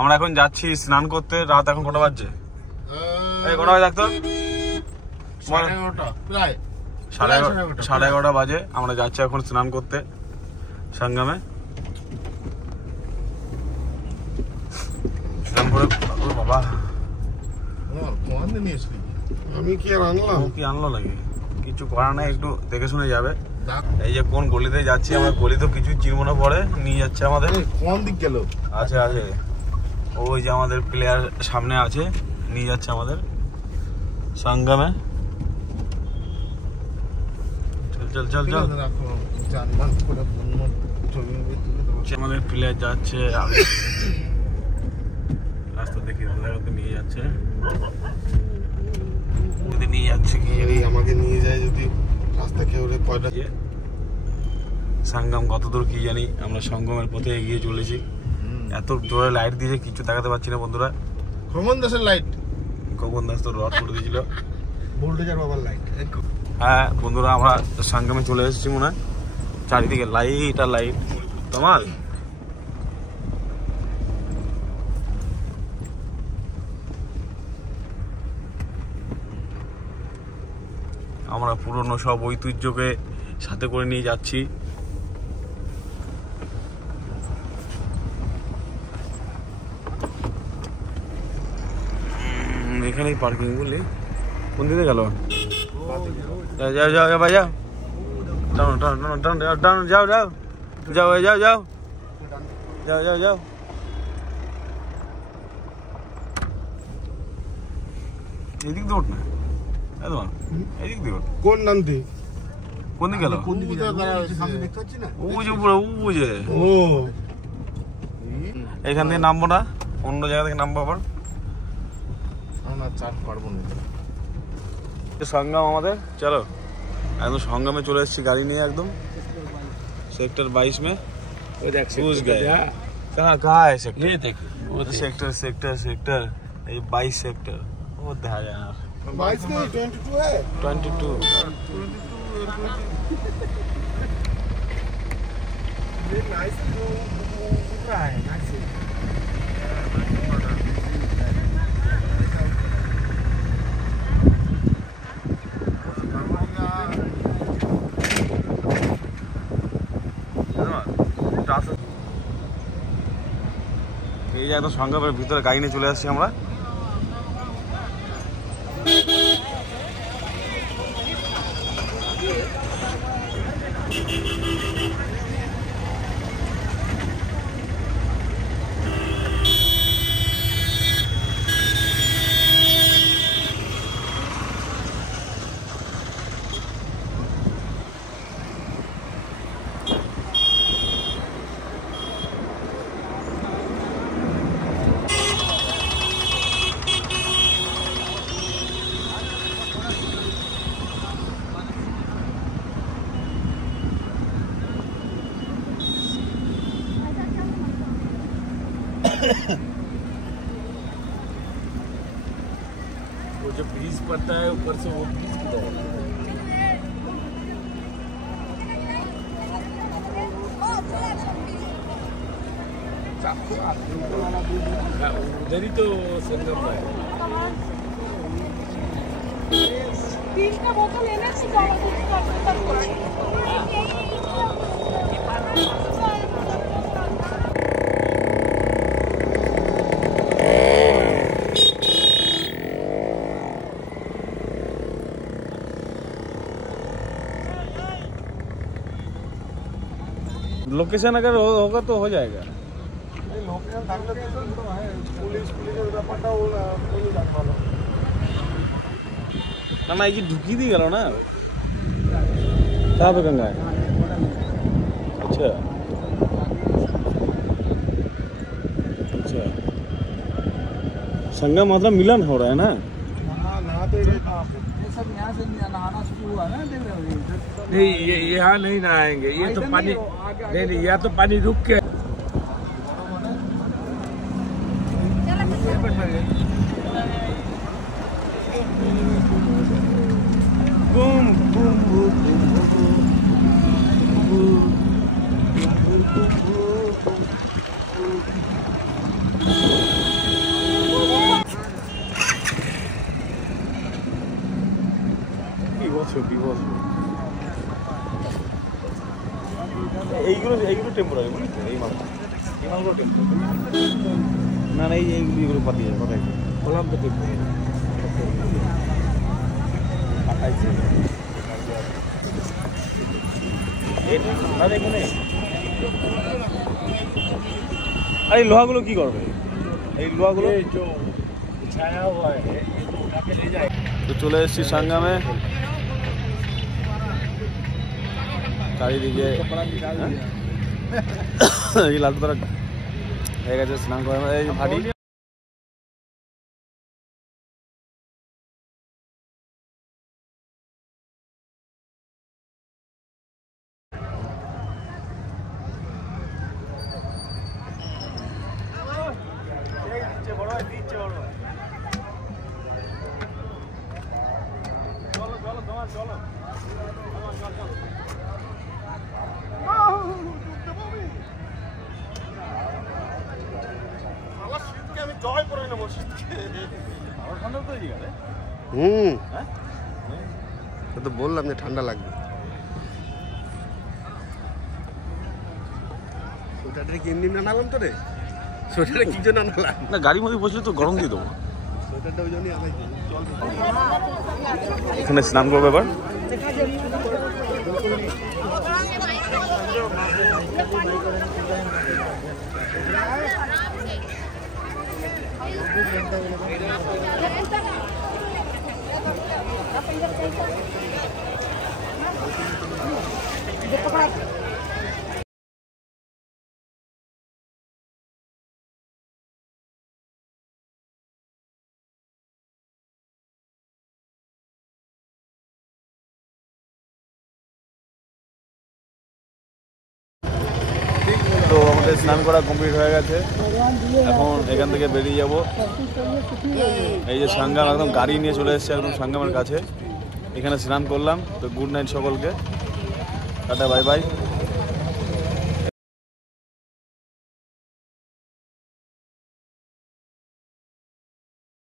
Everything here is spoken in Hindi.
আমরা এখন যাচ্ছি স্নান করতে। রাত এখন কটা বাজছে? কটা বাজে দেখতো? 11:30 বাজে। আমরা যাচ্ছি এখন স্নান করতে সঙ্গমে। বাবা আমি কি আর আনলাম? কি আনলো নাকি? কিছু করার নাই, একটু দেখে শুনে যাবে। এই যে কোন গলিতে যাচ্ছি আমরা, গলি তো কিছু চিনবো না, পরে নিয়ে যাচ্ছে আমাদের। কোন দিক গেল? আছে আছে, ওই যে আমাদের প্লেয়ার সামনে আছে, নিয়ে যাচ্ছে আমাদের সঙ্গমে। চল চল চল চল। আমাদের প্লেয়ার যাচ্ছে রাস্তা দেখি, নিয়ে যাচ্ছে নিয়ে যাচ্ছে কি আমাকে নিয়ে যায় যদি রাস্তা কেউ কয়টা। সঙ্গম কত দূর কি জানি, আমরা সঙ্গমের পথে এগিয়ে চলেছি। এত জোরে লাইট দিয়েছে কিছু দেখাতে পারছি না বন্ধুরা। খোকন দাসের লাইট, খোকন দাস তো রড করে দিয়েছিল, ভোল্টেজের বাবার লাইট। হ্যাঁ বন্ধুরা, আমরা সঙ্গমে চলে এসেছি মনে হয়। চারিদিকে লাইট আর লাইট। তোমার আমরা পুরনো সব ঐতিহ্যকে সাথে করে নিয়ে যাচ্ছি। এখানেই পার্কিং বললি। কোন দিকে গেল? যাও যাও যাও ভাই, যাও টানো টানো টানো টানো, যাও যাও যাও যাও যাও যাও যাও যাও। এদিক দিয়ে ওঠ না, এদিক দিয়ে ওঠ। কোন নামতে? কোন দিকে গেল? কোন দিকে দেখতে পাচ্ছি না। ও বুঝে পুরো, ও বুঝে। ও এখান থেকে নামবো না, অন্য জায়গা থেকে নামবো আবার। আমরা চাট পারবো না। সঙ্গম আমাদের, চলো একদম সঙ্গমে চলে এসেছি গাড়ি নিয়ে, একদম सेक्टर 22 में। वो देख घुस गए। कहाँ है सेक्टर? ये देख वो सेक्टर सेक्टर सेक्टर, ये 22 सेक्टर। वो देखा यार 22 नहीं 22 है। 22 ये नाइस जो उठ रहा है नाइस। এই যে একদম সঙ্গমের ভিতরে গাড়ি নিয়ে চলে আসছি আমরা। वो जो ब्रिज पड़ता है ऊपर से, वो ब्रिज किधर है? उधर ही तो संगम है। 3 का बोतल लेने से जाओ। लोकेशन अगर होगा तो हो जाएगा। लोकेशन থাকলে তো है, পুলিশের ব্যাপারটা ওরা পুলিশ জানে ভালো। ना ना, ये ढुकी दी गलो ना। कहाँ पे गंगा है? अच्छा अच्छा, संगम मतलब मिलन हो रहा है ना। नहीं ये यहाँ नहीं नहाएंगे, ये तो पानी नहीं नहीं, यहाँ तो पानी रुक के। Boom boom boom boom. এইগুলো টেম্পোরারি বুঝলি তো, এই মালগুলো টেম্পোরারি। না না এইগুলো পাতি যায় কথা বললাম তো টেম্পোরারি। আর এই লোহাগুলো কি করবে? এই লোহাগুলো ছায়া हुआ है उठाके ले जाए। তো চলে এসেছি সাঙ্গামে। চারিদিকে এই লালপাড়া হয়ে গেছে স্নান করে এই ভাটি। তো বললাম যে ঠান্ডা লাগবে। সোয়েটারটা কি এমনি নানালাম তো রে? সোয়েটারটা কি জন্য নানালাম? না গাড়ির মধ্যে বসলে তো গরম দিয়ে দেবো। সোয়েটারটা ওই জন্যই আনাইছি। এখানে স্নান করবো এবার। তো আমাদের স্নান করা কমপ্লিট হয়ে গেছে, এখন এখান থেকে বেরিয়ে যাব। এই যে সাঙ্গাম একদম গাড়ি নিয়ে চলে এসেছে একদম সাঙ্গামের কাছে। এখানে স্নান করলাম। তো গুড নাইট সকলকে, টাটা বাই বাই।